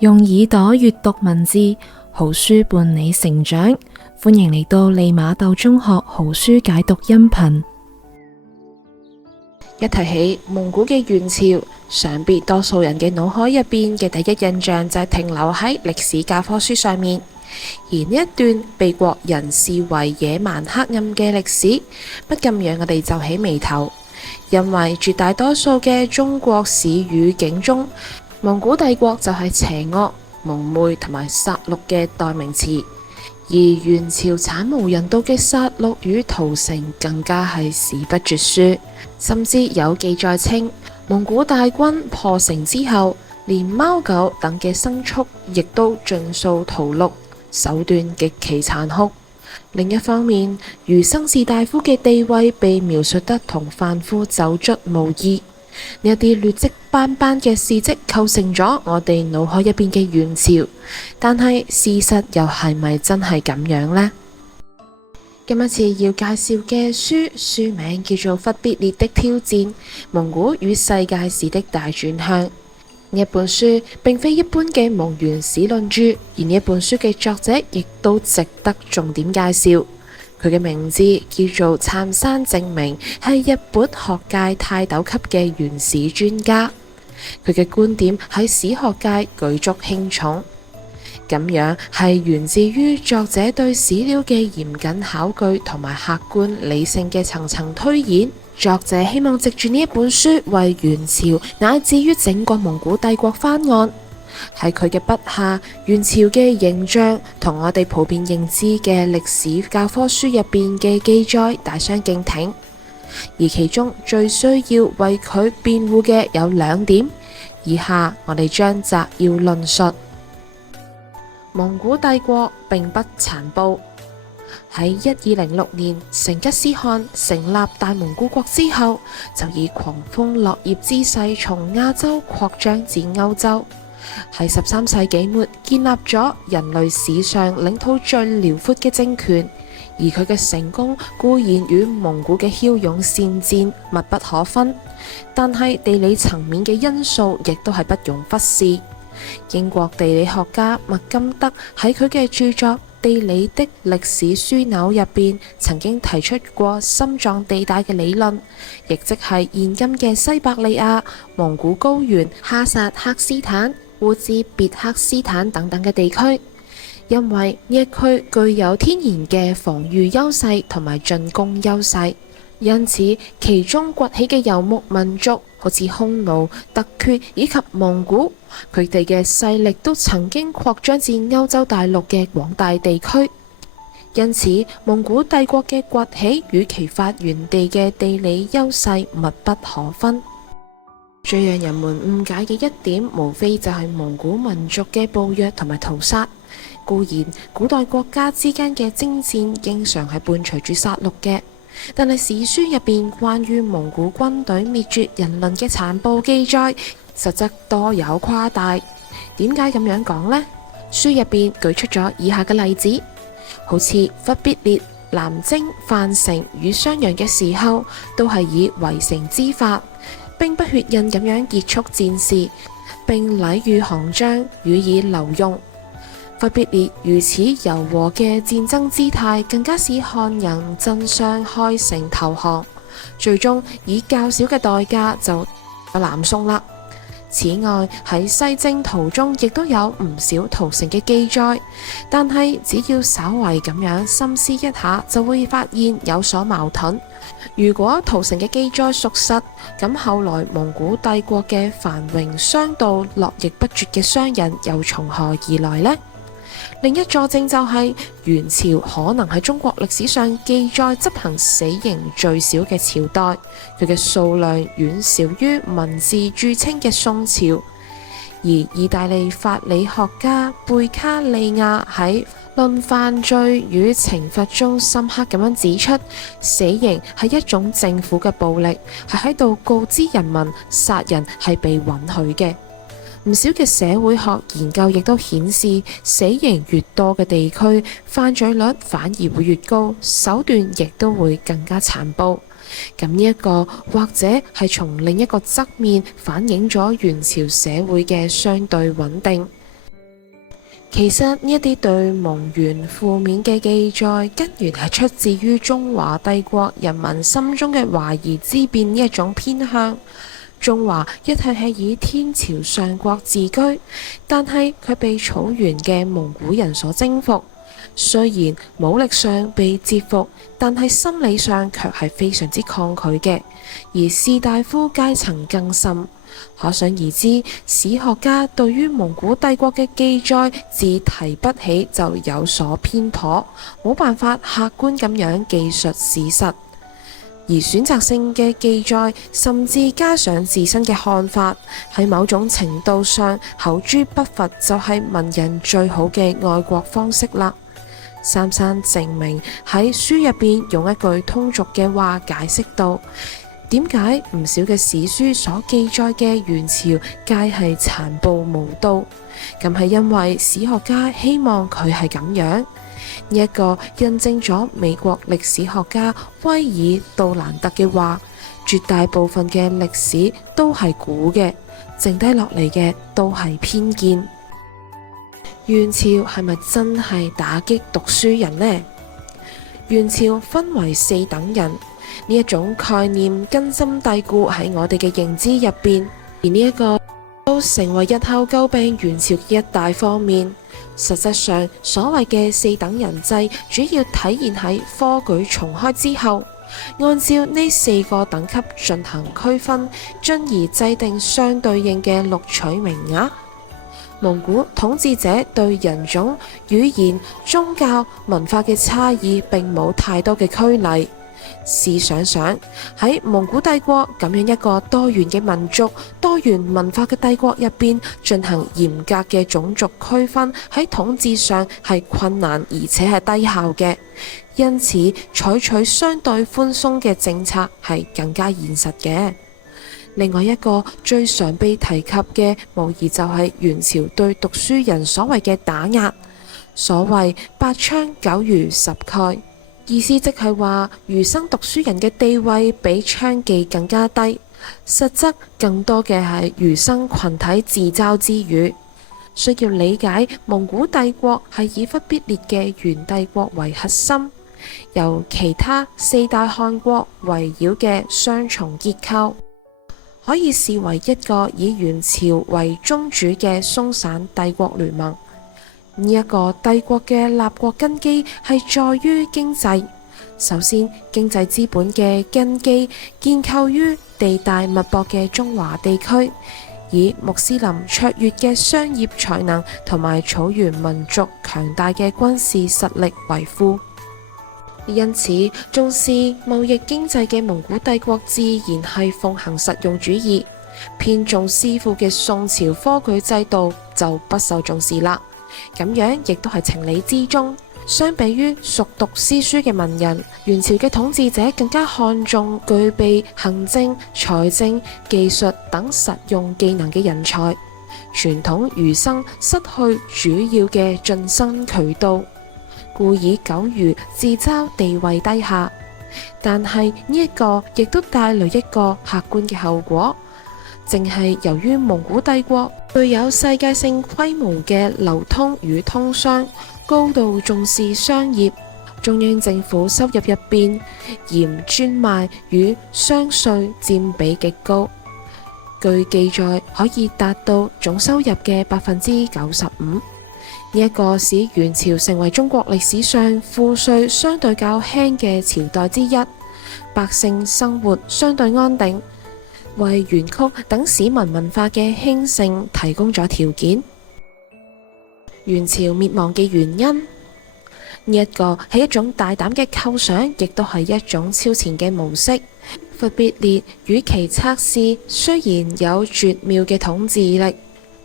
用耳朵閱讀文字，好書伴你成長。歡迎嚟到利瑪竇中學好書解讀音頻。一提起蒙古嘅元朝，想必多數人嘅腦海入邊嘅第一印象就係停留喺歷史教科書上面。而呢一段被國人視為野蠻黑暗嘅歷史，不禁讓我哋皺起眉頭，因為絕大多數嘅中國史語境中，蒙古帝國就係邪惡、蒙昧同埋殺戮嘅代名詞，而元朝慘無人道嘅殺戮與屠城更加係史不絕書，甚至有記載稱，蒙古大軍破城之後，連貓狗等嘅牲畜亦都盡數屠戮，手段極其殘酷。另一方面，如生士大夫嘅地位被描述得同販夫走卒無異。呢一啲劣跡斑斑嘅事跡構成咗我哋腦海入邊嘅元朝，但係事實又係咪真係咁樣呢？今一次要介紹嘅書名叫做《忽必烈的挑戰：蒙古與世界史的大轉向》。呢一本書並非一般嘅蒙元史論著，而呢一本書嘅作者亦都值得重點介紹。佢嘅名字叫做杉山正明，係日本學界泰斗級嘅元史專家。佢嘅觀點喺史學界舉足輕重，咁樣係源自於作者對史料嘅嚴謹考據同埋客觀理性嘅層層推演。作者希望藉住呢一本書為元朝乃至於整個蒙古帝國翻案。喺佢嘅筆下，元朝嘅形象同我哋普遍認知嘅歷史教科書入邊嘅記載大相徑庭，而其中最需要為佢辯護嘅有兩點，以下我哋將摘要論述。蒙古帝國並不殘暴，喺1206年成吉思汗成立大蒙古國之後，就以狂風落葉之勢從亞洲擴張至歐洲。喺13世紀末建立咗人類史上領土最遼闊嘅政權，而佢嘅成功固然與蒙古嘅驍勇善戰密不可分，但係地理層面嘅因素亦都係不容忽視。英國地理學家麥金德喺佢嘅著作《地理的歷史樞紐》入邊，曾經提出過心臟地帶嘅理論，亦即係現今嘅西伯利亞、蒙古高原、哈薩克斯坦、烏茲別克斯坦等等嘅地區，因為呢一區具有天然嘅防禦優勢同埋進攻優勢，因此其中崛起嘅游牧民族，好似匈奴、突厥以及蒙古，佢哋嘅勢力都曾經擴張至歐洲大陸嘅廣大地區，因此蒙古帝國嘅崛起與其發源地嘅地理優勢密不可分。最讓人們誤解嘅一點，無非就係蒙古民族嘅暴虐同埋屠殺。固然古代國家之間嘅征戰經常係伴隨住殺戮嘅，但係史書入邊關於蒙古軍隊滅絕人倫嘅殘暴記載，實則多有誇大。點解咁樣講呢？書入邊舉出咗以下嘅例子，好似忽必烈南征樊城與襄陽嘅時候，都係以圍城之法，兵不血刃咁樣結束戰事，並禮遇行將，予以留用。忽必烈如此柔和嘅戰爭姿態，更加使漢人爭相開城投降，最終以較少嘅代價就南宋啦。此外，喺西征途中亦都有唔少屠城嘅記載，但係只要稍為咁樣深思一下，就會發現有所矛盾。如果屠城嘅記載屬實，咁後來蒙古帝國嘅繁榮商道絡繹不絕嘅商人又從何而來呢？另一佐證就係元朝可能係中國歷史上記載執行死刑最少嘅朝代，佢嘅數量遠少於文字著稱嘅宋朝。而意大利法理學家貝卡利亞喺《論犯罪與懲罰》中深刻咁樣指出，死刑係一種政府嘅暴力，係喺度告知人民殺人係被允許嘅。唔少嘅社會學研究亦都顯示，死刑越多嘅地區，犯罪率反而會越高，手段亦都會更加殘暴。咁呢一個或者係從另一個側面反映咗元朝社會嘅相對穩定。其實呢一啲對蒙元負面嘅記載，根源係出自於中華帝國人民心中嘅懷疑之變呢一種偏向。中華一向係以天朝上國自居，但係佢被草原嘅蒙古人所征服。雖然武力上被折服，但係心理上卻係非常之抗拒嘅，而士大夫階層更甚。可想而知，史學家對於蒙古帝國嘅記載自提不起就有所偏頗，冇辦法客觀咁樣記述事實。而選擇性嘅記載，甚至加上自身嘅看法，喺某種程度上口誅筆伐，就係文人最好嘅愛國方式啦。三山證明喺書入邊用一句通俗嘅話解釋到，點解唔少嘅史書所記載嘅元朝皆係殘暴無道？咁係因為史學家希望佢係咁樣。呢一個印證咗美國歷史學家威爾杜蘭特嘅話，絕大部分嘅歷史都係估嘅，剩低落嚟嘅都係偏見。元朝係咪真係打擊讀書人呢？元朝分為4等人，呢一種概念根深蒂固喺我哋嘅認知入邊，而呢一個都成為日後詬病元朝嘅一大方面。實質上，所謂嘅4等人制，主要體現喺科舉重開之後，按照呢4個等級進行區分，進而制定相對應嘅錄取名額。蒙古統治者對人種、語言、宗教、文化嘅差異並冇太多嘅拘泥。試想想，喺蒙古帝國咁樣一個多元嘅民族、多元文化嘅帝國入邊，進行嚴格嘅種族區分，喺統治上係困難而且係低效嘅。因此，採取相對寬鬆嘅政策係更加現實嘅。另外一個最常被提及嘅，無疑就係元朝對讀書人所謂嘅打壓。所謂八娼九儒十丐，意思即係話儒生讀書人嘅地位比娼妓更加低，實則更多嘅係儒生群體自嘲之語。需要理解蒙古帝國係以忽必烈嘅元帝國為核心，由其他4大汗國圍繞嘅雙重結構，可以視為一個以元朝為宗主嘅鬆散帝國聯盟。呢一個帝國嘅立國根基係在於經濟。首先，經濟資本嘅根基建構於地大物博嘅中華地區，以穆斯林卓越嘅商業才能同埋草原民族強大嘅軍事實力為輔。因此，重視貿易經濟嘅蒙古帝國自然係奉行實用主義，偏重師傅嘅宋朝科舉制度就不受重視啦。咁樣亦都係情理之中。相比於熟讀詩書嘅文人，元朝嘅統治者更加看重具備行政、財政、技術等實用技能嘅人才。傳統儒生失去主要嘅晉身渠道，故以九儒自嘲地位低下。但係呢一個亦都帶來一個客觀嘅後果，正係由於蒙古帝國具有世界性規模嘅流通與通商，高度重視商業，中央政府收入入邊鹽專賣與商稅佔比極高，據記載可以達到總收入嘅95%。呢一個使元朝成為中國歷史上賦稅相對較輕嘅朝代之一，百姓生活相對安定，為元曲等史民文化嘅興盛提供咗條件。元朝滅亡嘅原因，呢一個係一種大膽嘅構想，亦都係一種超前嘅模式。忽必烈與其測試，雖然有絕妙嘅統治力，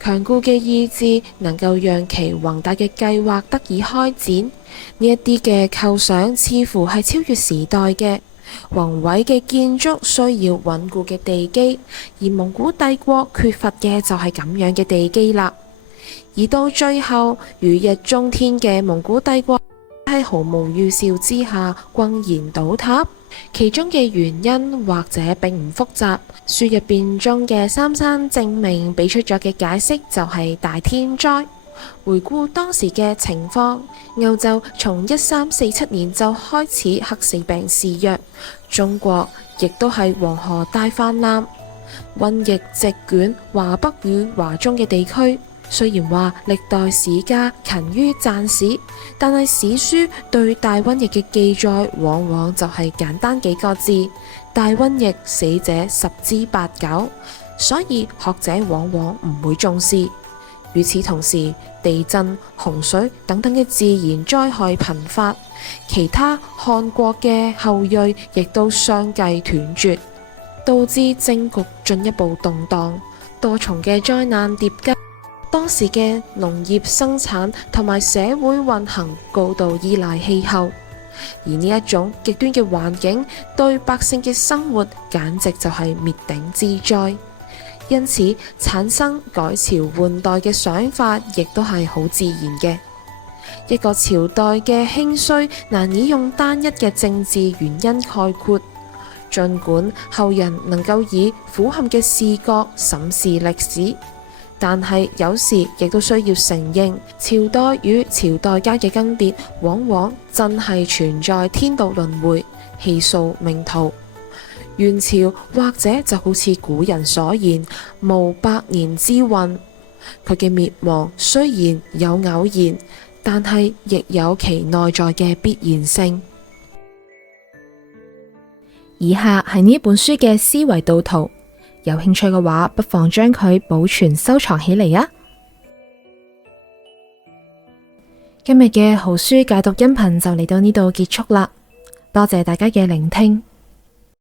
強固嘅意志能夠讓其宏大嘅計劃得以開展。呢一啲嘅構想似乎係超越時代嘅。宏偉嘅建築需要穩固嘅地基，而蒙古帝國缺乏嘅就係咁樣嘅地基啦。而到最後，如日中天嘅蒙古帝國喺毫無預兆之下轟然倒塌，其中嘅原因或者並唔複雜。書入邊中嘅三山證明俾出咗嘅解釋就係大天災。回顧當時嘅情況，歐洲從1347年就開始黑死病肆虐，中國亦都係黃河大氾濫，瘟疫席捲華北與華中嘅地區。雖然話歷代史家勤於撰史，但係史書對大瘟疫嘅記載往往就係簡單幾個字：大瘟疫，死者十之八九。所以學者往往唔會重視。與此同時，地震、洪水等等嘅自然災害頻發，其他漢國嘅後裔亦都相繼斷絕，導致政局進一步動盪，多重嘅災難疊加。當時嘅農業生產同埋社會運行高度依賴氣候，而呢一種極端嘅環境對百姓嘅生活簡直就係滅頂之災。因此產生改朝換代嘅想法，亦都係好自然嘅。一個朝代嘅興衰難以用單一嘅政治原因概括，儘管後人能夠以俯瞰嘅視角審視歷史，但係有時亦都需要承認，朝代與朝代間嘅更迭往往真係存在天道輪迴、氣數命途。元朝或者就好似古人所言，無百年之運。佢嘅滅亡雖然有偶然，但係亦有其內在嘅必然性。以下係呢本書嘅思維導圖，有興趣嘅話，不妨將佢保存收藏起嚟啊！今日嘅好書解讀音頻就嚟到呢度結束啦，多謝大家嘅聆聽。